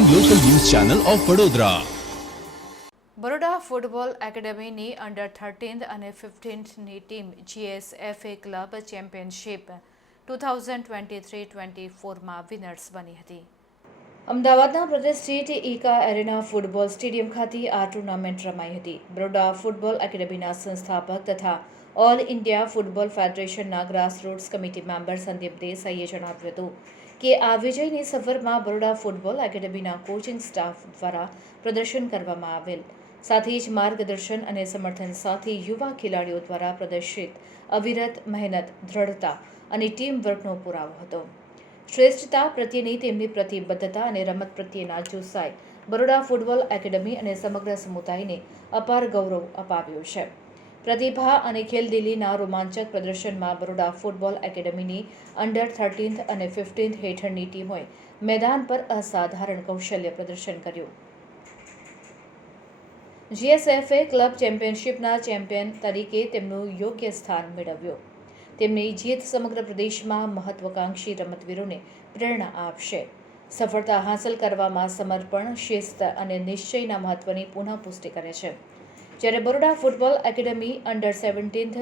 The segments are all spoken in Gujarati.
Channel of Vadodara Baroda football એકેડેમીની under thirteenth અને ફિફ્ટીન્થની team GSFA club championship two thousand twenty three twenty ફોરમાં winners બની હતી. અમદાવાદના પ્રદેશ state EKA arena football stadium ખાતે આ ટુર્નામેન્ટ રમાઈ હતી. બરોડા ફૂટબોલ એકેડેમીના સંસ્થાપક તથા ઓલ ઇન્ડિયા ફૂટબોલ ફેડરેશનના ગ્રાસરૂટ્સ કમિટી મેમ્બર સંદીપ દેસાઈએ જણાવ્યું હતું કે આ વિજયની સફરમાં બરોડા ફૂટબોલ એકેડેમીના કોચિંગ સ્ટાફ દ્વારા પ્રદર્શન કરવામાં આવેલ. સાથે જ માર્ગદર્શન અને સમર્થન સાથે યુવા ખેલાડીઓ દ્વારા પ્રદર્શિત અવિરત મહેનત, દ્રઢતા અને ટીમ વર્કનો પુરાવો હતો. શ્રેષ્ઠતા પ્રત્યેની તેમની પ્રતિબદ્ધતા અને રમત પ્રત્યેના જુસ્સાએ બરોડા ફૂટબોલ એકેડમી અને સમગ્ર સમુદાયને અપાર ગૌરવ અપાવ્યું છે. પ્રતિભા અને ખેલદિલીના રોમાંચક પ્રદર્શનમાં બરોડા ફૂટબોલ એકેડમીની અંડર થર્ટીન્થ અને ફિફ્ટીન્થ હેઠળની ટીમોએ મેદાન પર અસાધારણ કૌશલ્ય પ્રદર્શન કર્યું. જીએસએફએ ક્લબ ચેમ્પિયનશિપના ચેમ્પિયન તરીકે તેમનું યોગ્ય સ્થાન મેળવ્યું. તેમની જીત સમગ્ર પ્રદેશમાં મહત્વાકાંક્ષી રમતવીરોને પ્રેરણા આપશે. સફળતા હાંસલ કરવામાં સમર્પણ, શિસ્ત અને નિશ્ચયના મહત્વની પુનઃપુષ્ટિ કરે છે. જ્યારે Baroda football academy under seventeenth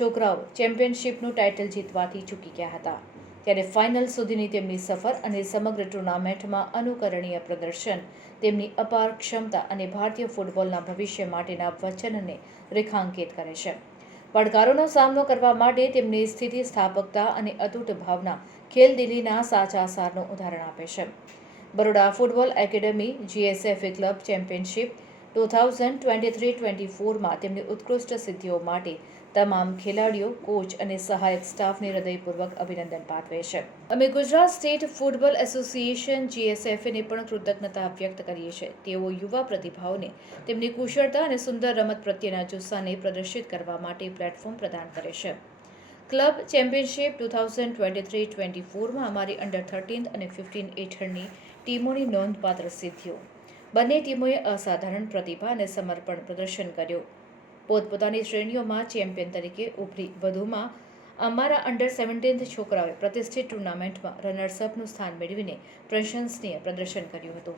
છોકરાઓ ચેમ્પિયનશિપનું ટાઇટલ જીતવાથી ચૂકી ગયા હતા. ત્યારે ફાઇનલ સુધીની તેમની સફર અને સમગ્ર ટુર્નામેન્ટમાં અનુકરણીય પ્રદર્શન, તેમની અપાર ક્ષમતા અને ભારતીય ફૂટબોલના ભવિષ્ય માટેના વચનને રેખાંકિત કરે છે. પડકારોનો સામનો કરવા માટે તેમની સ્થિતિ સ્થાપકતા અને અતૂટ ભાવના ખેલદિલીના સાચા સારનું ઉદાહરણ આપે છે. Baroda football academy GSFA club championship two thousand twenty three twenty ફોરમાં તેમની ઉત્કૃષ્ટ સિદ્ધિઓ માટે તમામ ખેલાડીઓ કોચ અને સહાયક સ્ટાફને હૃદયપૂર્વક અભિનંદન પાઠવે છે. અમે ગુજરાત સ્ટેટ ફૂટબોલ એસોસિએશન જીએસએફએને પણ કૃતજ્ઞતા વ્યક્ત કરીએ છીએ. તેઓ યુવા પ્રતિભાઓને તેમની કુશળતા અને સુંદર રમત પ્રત્યેના જુસ્સાને પ્રદર્શિત કરવા માટે પ્લેટફોર્મ પ્રદાન કરે છે. Club championship two thousand twenty three twenty ફોરમાં અમારી અંડર થર્ટીન અને ફિફ્ટીન હેઠળની ટીમોની નોંધપાત્ર સિદ્ધિઓ બંને ટીમોએ અસાધારણ પ્રતિભા અને સમર્પણ પ્રદર્શન કર્યું. પોતપોતાની શ્રેણીઓમાં ચેમ્પિયન તરીકે ઉભરી વધુમાં અમારા અંડર સેવન્ટીન્થ છોકરાઓએ પ્રતિષ્ઠિત ટુર્નામેન્ટમાં રનર્સઅપનું સ્થાન મેળવીને પ્રશંસનીય પ્રદર્શન કર્યું હતું.